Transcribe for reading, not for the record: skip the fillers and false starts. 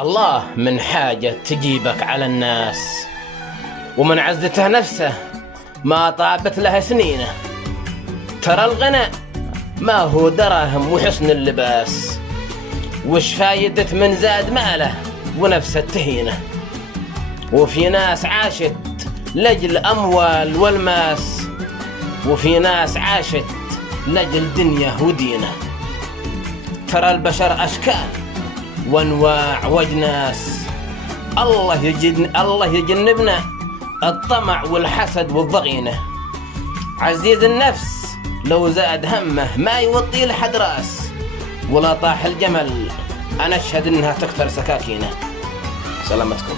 الله من حاجة تجيبك على الناس، ومن عزته نفسه ما طابت له سنينه. ترى الغنى ما هو دراهم وحسن اللباس، وش فايدة من زاد ماله ونفسه تهينه. وفي ناس عاشت لجل أموال والماس، وفي ناس عاشت لجل دنيا ودينه. ترى البشر أشكال وانواع واجناس، الله يجنبنا الطمع والحسد والضغينه. عزيز النفس لو زاد همه ما يوطي لحد راس، ولا طاح الجمل انا اشهد انها تكثر سكاكينه. سلامتكم.